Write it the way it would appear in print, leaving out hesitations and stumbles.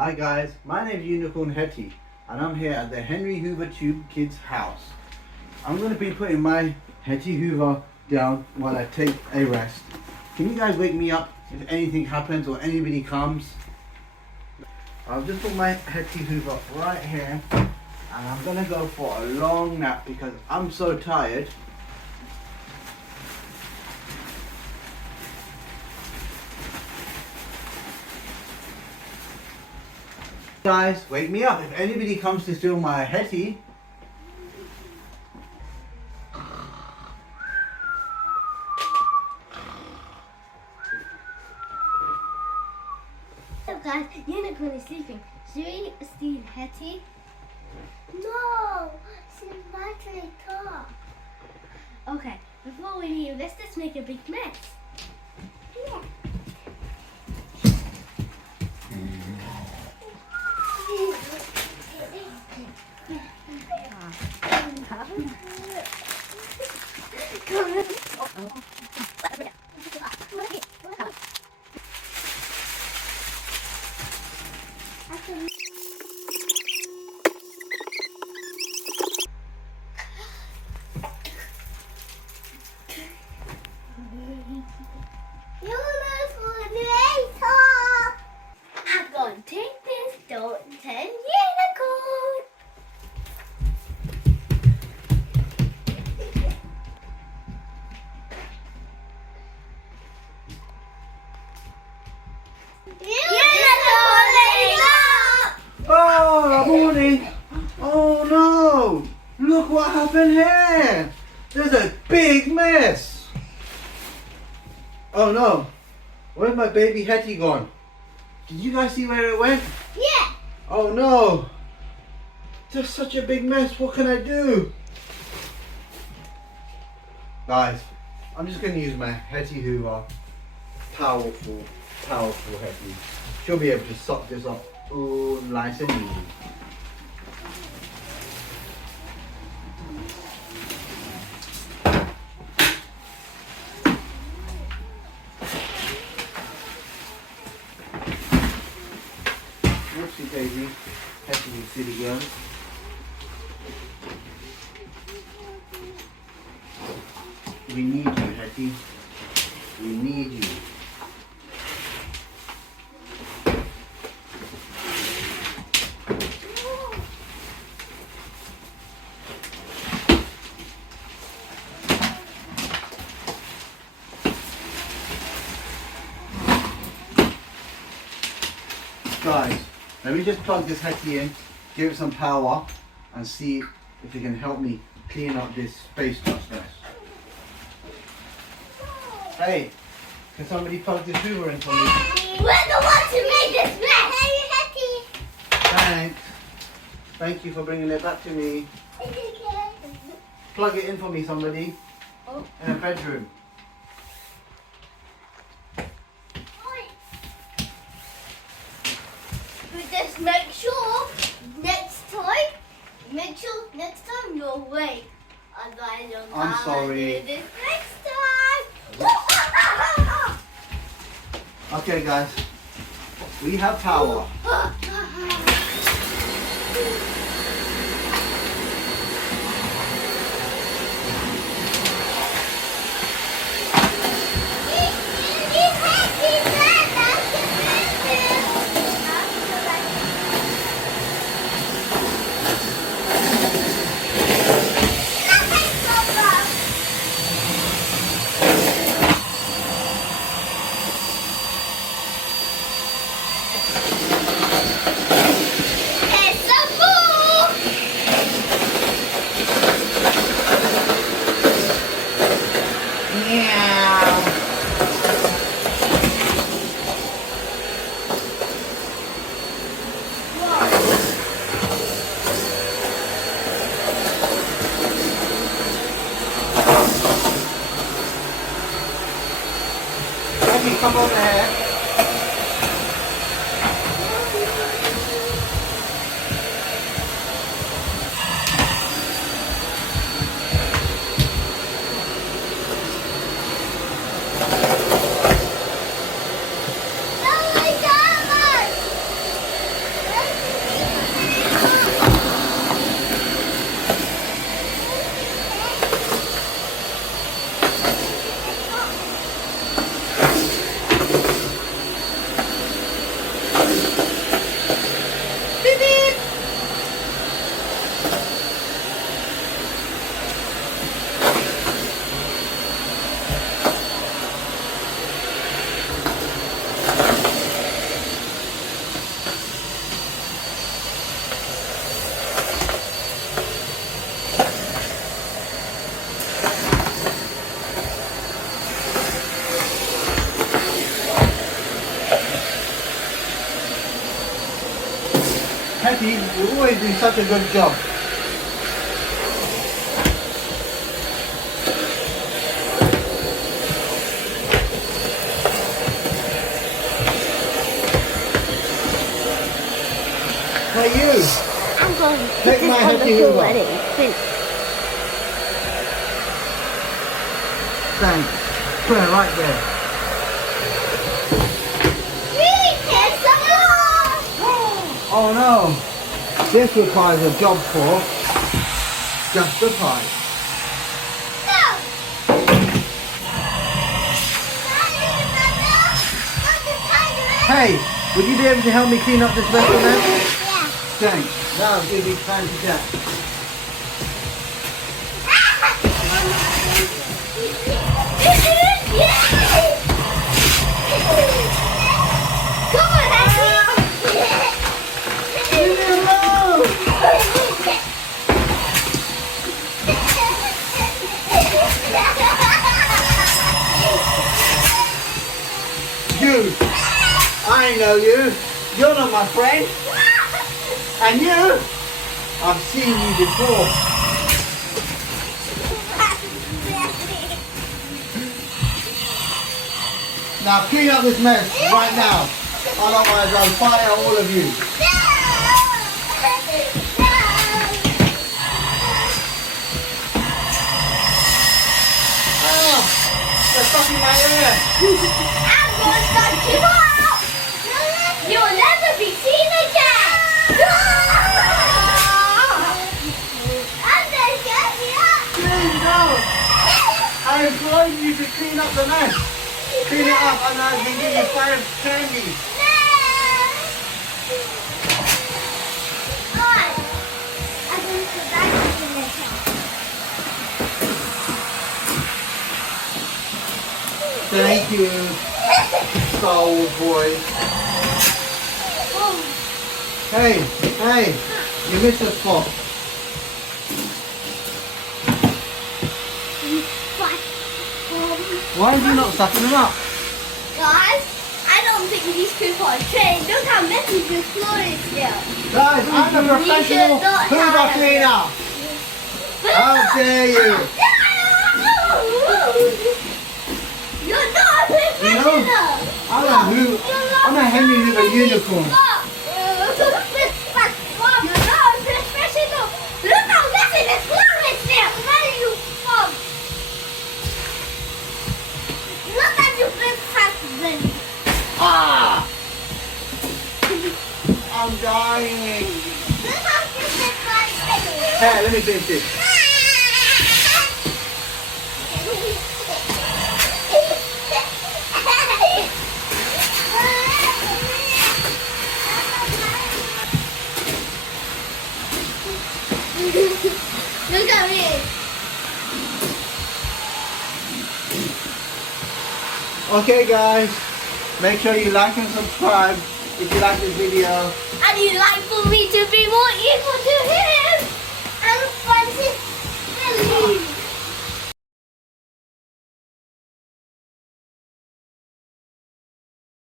Hi guys, my name is Unicorn Hetty and I'm here at the Henry Hoover Tube Kids house. I'm going to be putting my Hetty Hoover down while I take a rest. Can you guys wake me up if anything happens or anybody comes? I'll just put my Hetty Hoover right here and I'm going to go for a long nap because I'm so tired. Guys, wake me up if anybody comes to steal my Hetty. Hello guys, Unicorn is sleeping. Should we steal Hetty? No, she's actually talk. Okay, before we leave, let's just make a big mess. Yeah. I'm going to take this don't tell unicorn. Oh, morning! Oh no! Look what happened here! There's a big mess! Oh no! Where's my baby Hetty gone? Did you guys see where it went? Yeah. Oh no! Just such a big mess, what can I do? Guys, I'm just going to use my Hetty Hoover. Powerful Hetty. She'll be able to suck this up all nice and easy. Whoopsie daisy, Hetty, you silly girl. We need you, Hetty. We need you. Guys, let me just plug this Hetty in, give it some power, and see if it can help me clean up this space dust mess. Hey, can somebody plug this Hoover in for me? We're the ones who made this mess. Hey, Hetty. Thanks. Thank you for bringing it back to me. Plug it in for me, somebody. Oh. In a bedroom. Just make sure next time you'll wait. Otherwise you'll I'm come sorry. and do this next time. Okay, guys. We have power. Hetty, you always do such a good job. Hey you! I'm going to put Take this my on the Hetty floor Hoover. and it spins. Thanks. Put it right there. Oh no! This requires a job for just the pie. Hey, would you be able to help me clean up this restaurant? Yeah. Thanks. That'll give me time to chat. Come on, Hetty. Leave me alone! You! I know you! You're not my friend! And you! I've seen you before! Now clean up this mess right now! Otherwise I'll fire all of you! Ah! They're stuck in my ear! I'm going to start you out. You'll never be seen again. I'm going to get you up. Please no! I implore you to clean up the mess! Clean it up and I can give you 5 candies! Alright. I'm going to put that in the house. Thank you, Soul Boy. Hey, hey, you missed a spot. Why are you not sucking them up? Guys, I don't think these people are trained. Look how messy this floor is here. Guys, I'm a professional should not Hoover have cleaner. How dare you? You're not a professional. I'm a Henry Hoover unicorn. You're not a professional. Look how messy this floor is here. Where are you from? Look at your big husband. Ah! I'm dying. Look how your big husband. Hey, let me finish this. Look at me. Okay guys, make sure you like and subscribe if you like this video. And you'd like for me to be more equal to him. And Francis